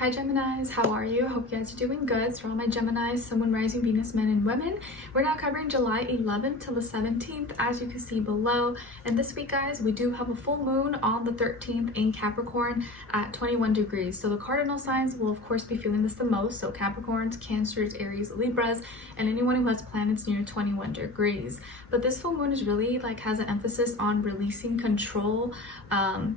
Hi Geminis, how are you? I hope you guys are doing good. So all my Geminis, Sun, Moon, Rising, Venus, men and women, we're now covering July 11th till the 17th, as you can see below. And this week, guys, we do have a full moon on the 13th in Capricorn at 21 degrees. So the cardinal signs will of course be feeling this the most. So Capricorns, Cancers, Aries, Libras, and anyone who has planets near 21 degrees. But this full moon is really has an emphasis on releasing control,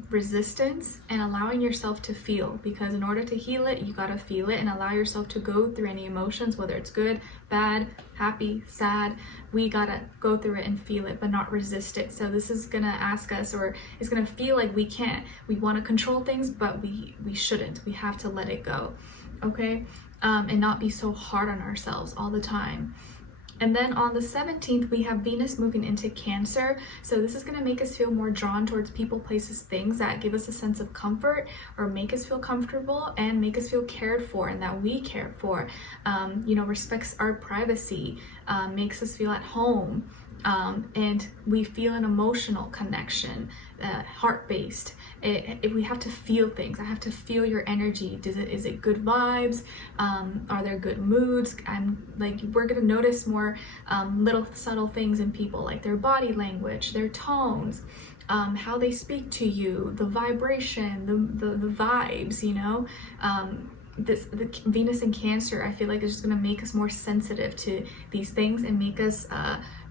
resistance, and allowing yourself to feel, because in order to heal it, you gotta feel it and allow yourself to go through any emotions, whether it's good, bad, happy, sad. We gotta go through it and feel it, but not resist it. So this is gonna ask us, or it's gonna feel like we want to control things, but we shouldn't. We have to let it go, okay? And not be so hard on ourselves all the time. And then on the 17th, we have Venus moving into Cancer. So this is going to make us feel more drawn towards people, places, things that give us a sense of comfort or make us feel comfortable and make us feel cared for and that we care for. Respects our privacy, makes us feel at home. And we feel an emotional connection, heart-based. If we have to feel things, I have to feel your energy. Is it good vibes? Are there good moods? We're gonna notice more little subtle things in people, like their body language, their tones, how they speak to you, the vibration, the vibes, the Venus in Cancer, I feel like is just going to make us more sensitive to these things and make us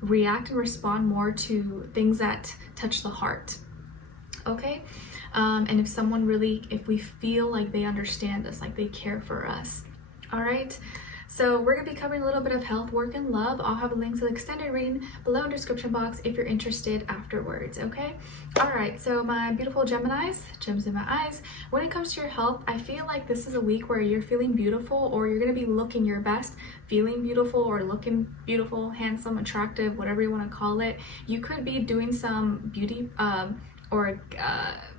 react and respond more to things that touch the heart, okay? And if we feel like they understand us, like they care for us. All right, so we're going to be covering a little bit of health, work, and love. I'll have a link to the extended reading below in the description box if you're interested afterwards, okay? All right, so my beautiful Geminis, gems in my eyes, when it comes to your health, I feel like this is a week where you're feeling beautiful, or you're going to be looking your best, feeling beautiful or looking beautiful, handsome, attractive, whatever you want to call it. You could be doing some beauty or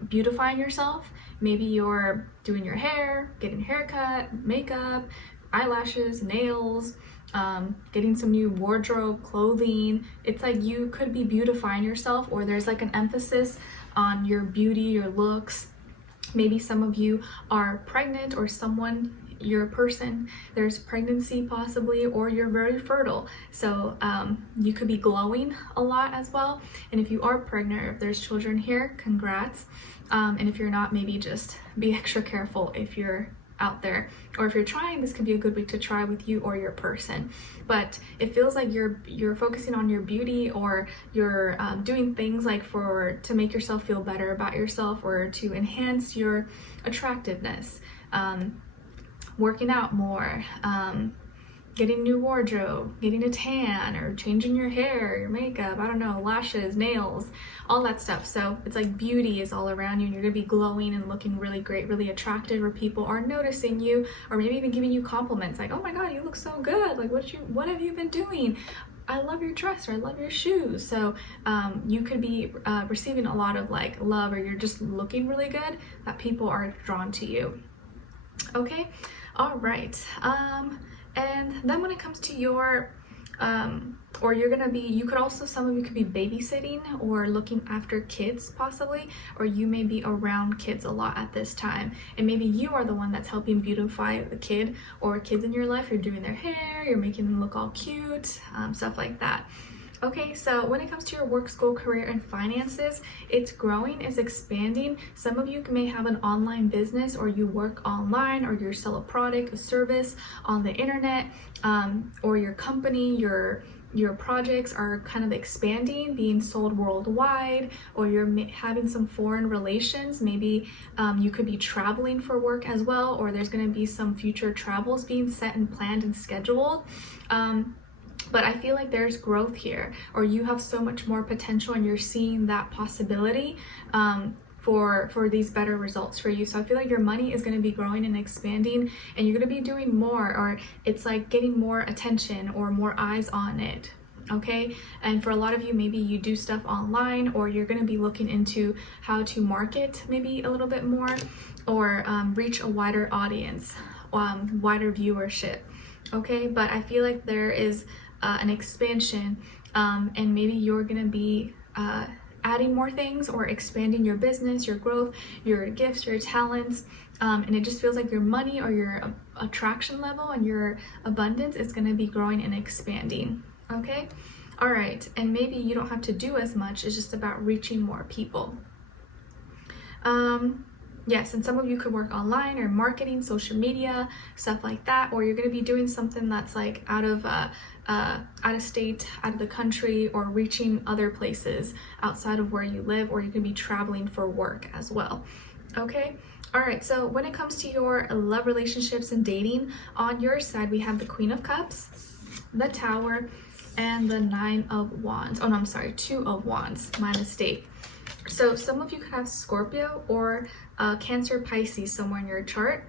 beautifying yourself. Maybe you're doing your hair, getting a haircut, makeup, eyelashes, nails, getting some new wardrobe, clothing. It's like you could be beautifying yourself, or there's like an emphasis on your beauty, your looks. Maybe some of you are pregnant, or you're a person, there's pregnancy possibly, or you're very fertile. So you could be glowing a lot as well. And if you are pregnant, or if there's children here, congrats. And if you're not, maybe just be extra careful if you're out there, or if you're trying, this could be a good week to try with you or your person. But it feels like you're focusing on your beauty, or you're doing things to make yourself feel better about yourself, or to enhance your attractiveness, working out more, getting new wardrobe, getting a tan, or changing your hair, your makeup, I don't know, lashes, nails, all that stuff. So it's like beauty is all around you, and you're gonna be glowing and looking really great, really attractive, where people are noticing you, or maybe even giving you compliments like, oh my god, you look so good, like what have you been doing? I love your dress, or I love your shoes. So you could be receiving a lot of love, or you're just looking really good, that people are drawn to you, okay? All right, and then when it comes to your you could also, some of you could be babysitting or looking after kids possibly, or you may be around kids a lot at this time, and maybe you are the one that's helping beautify the kid or kids in your life. You're doing their hair, you're making them look all cute, stuff like that. Okay, so when it comes to your work, school, career, and finances, it's growing, it's expanding. Some of you may have an online business, or you work online, or you sell a product, a service on the internet, or your company, your projects are kind of expanding, being sold worldwide, or you're having some foreign relations. Maybe you could be traveling for work as well, or there's going to be some future travels being set and planned and scheduled. But I feel like there's growth here, or you have so much more potential, and you're seeing that possibility for these better results for you. So I feel like your money is going to be growing and expanding, and you're going to be doing more, or it's like getting more attention or more eyes on it, okay? And for a lot of you, maybe you do stuff online, or you're going to be looking into how to market maybe a little bit more, or reach a wider audience, wider viewership, okay? But I feel like there is an expansion, and maybe you're gonna be adding more things or expanding your business, your growth, your gifts, your talents, And it just feels like your money or your attraction level and your abundance is going to be growing and expanding. Okay? All right. And maybe you don't have to do as much. It's just about reaching more people. Yes, and some of you could work online or marketing, social media, stuff like that, or you're going to be doing something that's like out of state, out of the country, or reaching other places outside of where you live, or you can be traveling for work as well. Okay? All right, so when it comes to your love relationships and dating, on your side, we have the Queen of Cups, the Tower, and the Nine of Wands. Oh, no, I'm sorry, Two of Wands, my mistake. So some of you could have Scorpio or Cancer, Pisces somewhere in your chart.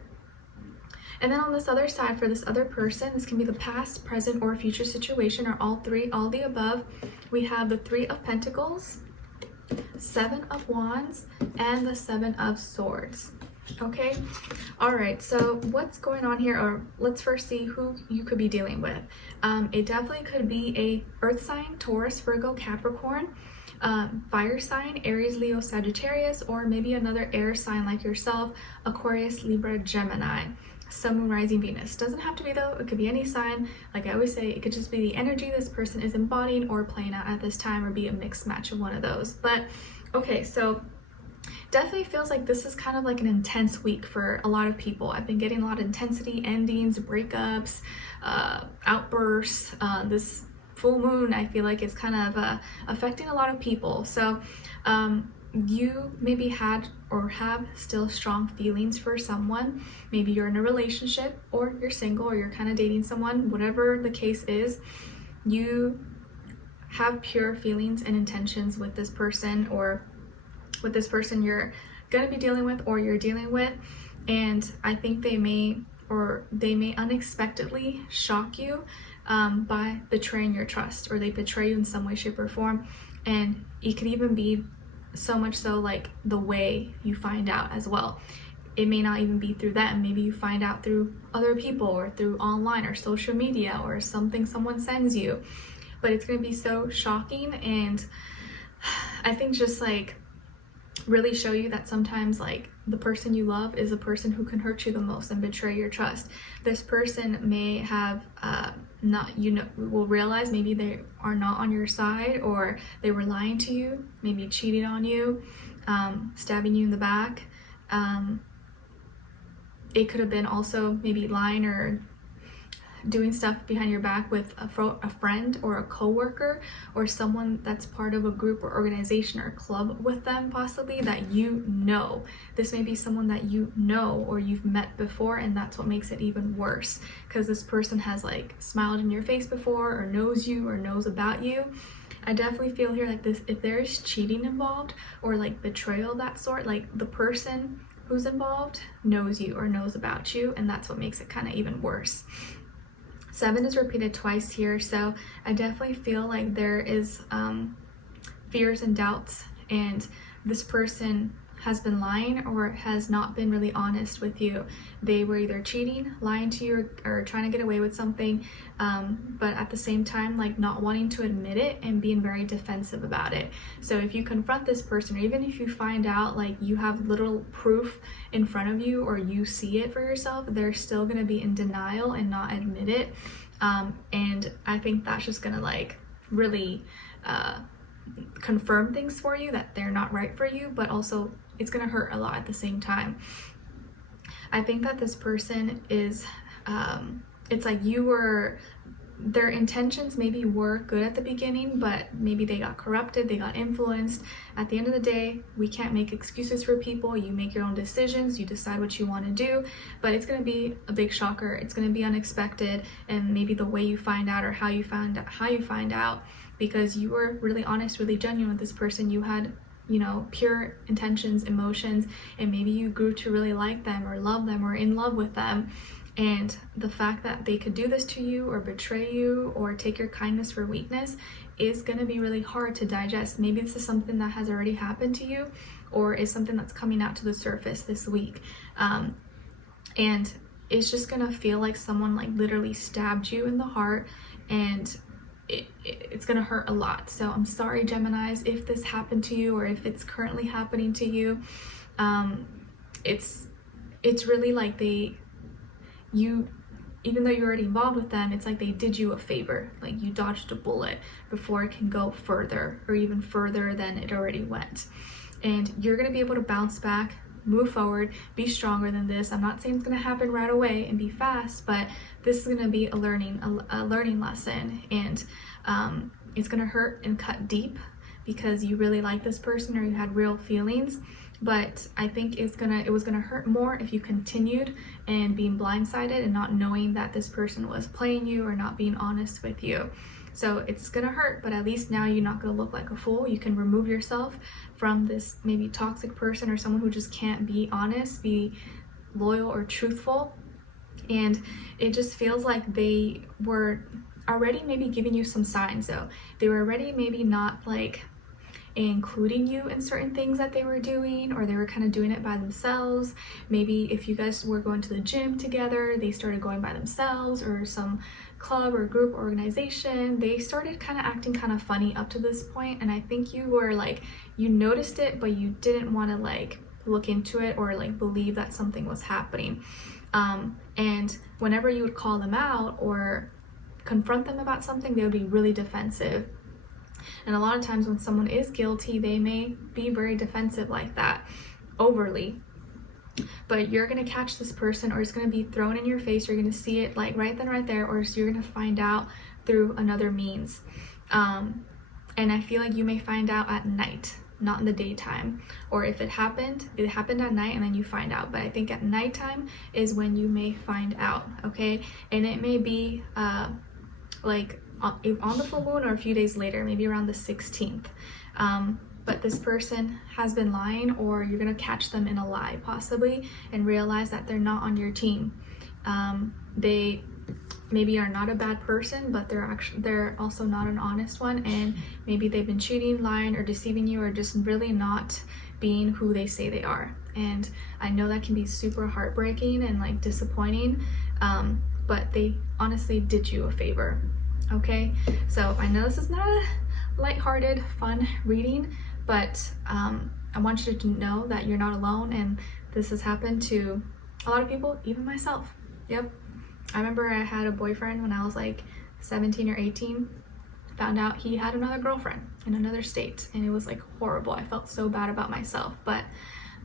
And then on this other side, for this other person, this can be the past, present, or future situation, or all three, all the above. We have the Three of Pentacles, Seven of Wands, and the Seven of Swords. Okay, all right, so what's going on here? Or let's first see who you could be dealing with. It definitely could be a earth sign, Taurus, Virgo, Capricorn, fire sign, Aries, Leo, Sagittarius, or maybe another air sign like yourself, Aquarius, Libra, Gemini, Sun, Moon, Rising, Venus. Doesn't have to be though, it could be any sign. Like I always say, it could just be the energy this person is embodying or playing out at this time, or be a mixed match of one of those. But okay, so definitely feels like this is kind of like an intense week for a lot of people. I've been getting a lot of intensity, endings, breakups, outbursts. This full moon, I feel like, is kind of affecting a lot of people. So you maybe had or have still strong feelings for someone. Maybe you're in a relationship, or you're single, or you're kind of dating someone. Whatever the case is, you have pure feelings and intentions with this person, or with this person you're going to be dealing with, or you're dealing with. And I think they may unexpectedly shock you by betraying your trust, or they betray you in some way, shape, or form. And it could even be so much so like the way you find out as well. It may not even be through them. Maybe you find out through other people, or through online or social media, or something someone sends you. But it's going to be so shocking, and I think just like really show you that sometimes like the person you love is the person who can hurt you the most and betray your trust. This person may have will realize maybe they are not on your side, or they were lying to you, maybe cheating on you, stabbing you in the back. It could have been also maybe lying or doing stuff behind your back with a friend or a coworker, or someone that's part of a group or organization or club with them, possibly, that you know. This may be someone that you know or you've met before, and that's what makes it even worse, because this person has like smiled in your face before, or knows you, or knows about you. I definitely feel here like this, if there's cheating involved or like betrayal of that sort, like the person who's involved knows you or knows about you, and that's what makes it kind of even worse. 7 is repeated twice here, so I definitely feel like there is fears and doubts, and this person has been lying or has not been really honest with you. They were either cheating, lying to you, or trying to get away with something, but at the same time like not wanting to admit it and being very defensive about it. So if you confront this person, or even if you find out like you have literal proof in front of you, or you see it for yourself, they're still going to be in denial and not admit it. And I think that's just going to like really confirm things for you, that they're not right for you, but also it's going to hurt a lot at the same time. I think that this person is it's like their intentions maybe were good at the beginning, but maybe they got corrupted, they got influenced. At the end of the day, we can't make excuses for people. You make your own decisions, you decide what you want to do, but it's going to be a big shocker. It's going to be unexpected, and maybe the way you find out, or how you find out, because you were really honest, really genuine with this person. You had, you know, pure intentions, emotions, and maybe you grew to really like them, or love them, or in love with them. And the fact that they could do this to you, or betray you, or take your kindness for weakness, is going to be really hard to digest. Maybe this is something that has already happened to you, or is something that's coming out to the surface this week. And it's just going to feel like someone like literally stabbed you in the heart, and it's going to hurt a lot. So I'm sorry, Geminis, if this happened to you, or if it's currently happening to you. it's really like even though you're already involved with them, it's like they did you a favor. Like you dodged a bullet before it can go further, or even further than it already went. And you're gonna be able to bounce back, move forward, be stronger than this. I'm not saying it's gonna happen right away and be fast, but this is gonna be a learning lesson, and it's gonna hurt and cut deep because you really like this person or you had real feelings. But I think it was gonna hurt more if you continued and being blindsided and not knowing that this person was playing you or not being honest with you. So it's gonna hurt, but at least now you're not gonna look like a fool. You can remove yourself from this maybe toxic person or someone who just can't be honest, be loyal or truthful. And it just feels like they were already maybe giving you some signs. So they were already maybe not like including you in certain things that they were doing, or they were kind of doing it by themselves. Maybe if you guys were going to the gym together, they started going by themselves, or some club or group or organization. They started kind of acting kind of funny up to this point, and I think you were like, you noticed it, but you didn't want to like look into it or like believe that something was happening. And whenever you would call them out or confront them about something, they would be really defensive. And a lot of times when someone is guilty, they may be very defensive like that, overly. But you're going to catch this person, or it's going to be thrown in your face. You're going to see it like right then, right there, or you're going to find out through another means. And I feel like you may find out at night, not in the daytime. Or if it happened at night and then you find out. But I think at nighttime is when you may find out, okay? And it may be like on the full moon or a few days later, maybe around the 16th. But this person has been lying, or you're gonna catch them in a lie possibly and realize that they're not on your team. They maybe are not a bad person, but they're also not an honest one, and maybe they've been cheating, lying, or deceiving you, or just really not being who they say they are. And I know that can be super heartbreaking and like disappointing, but they honestly did you a favor. Okay, so I know this is not a lighthearted, fun reading, but I want you to know that you're not alone, and this has happened to a lot of people, even myself. Yep, I remember I had a boyfriend when I was like 17 or 18, found out he had another girlfriend in another state, and it was like horrible. I felt so bad about myself, but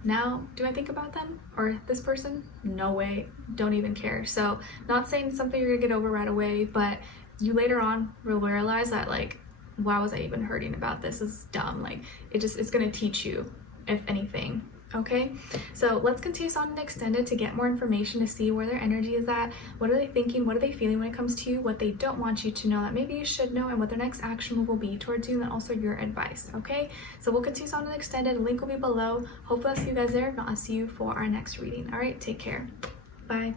now, do I think about them or this person? No way, don't even care. So not saying something you're gonna get over right away, but you later on will realize that like, why was I even hurting about this? This is dumb. Like it's gonna teach you, if anything. Okay, so let's continue on an extended to get more information, to see where their energy is at. What are they thinking? What are they feeling when it comes to you? What they don't want you to know that maybe you should know, and what their next action move will be towards you, and then also your advice. Okay, so we'll continue on an extended. The link will be below. Hopefully I'll see you guys there. If not, I'll see you for our next reading. All right, take care. Bye.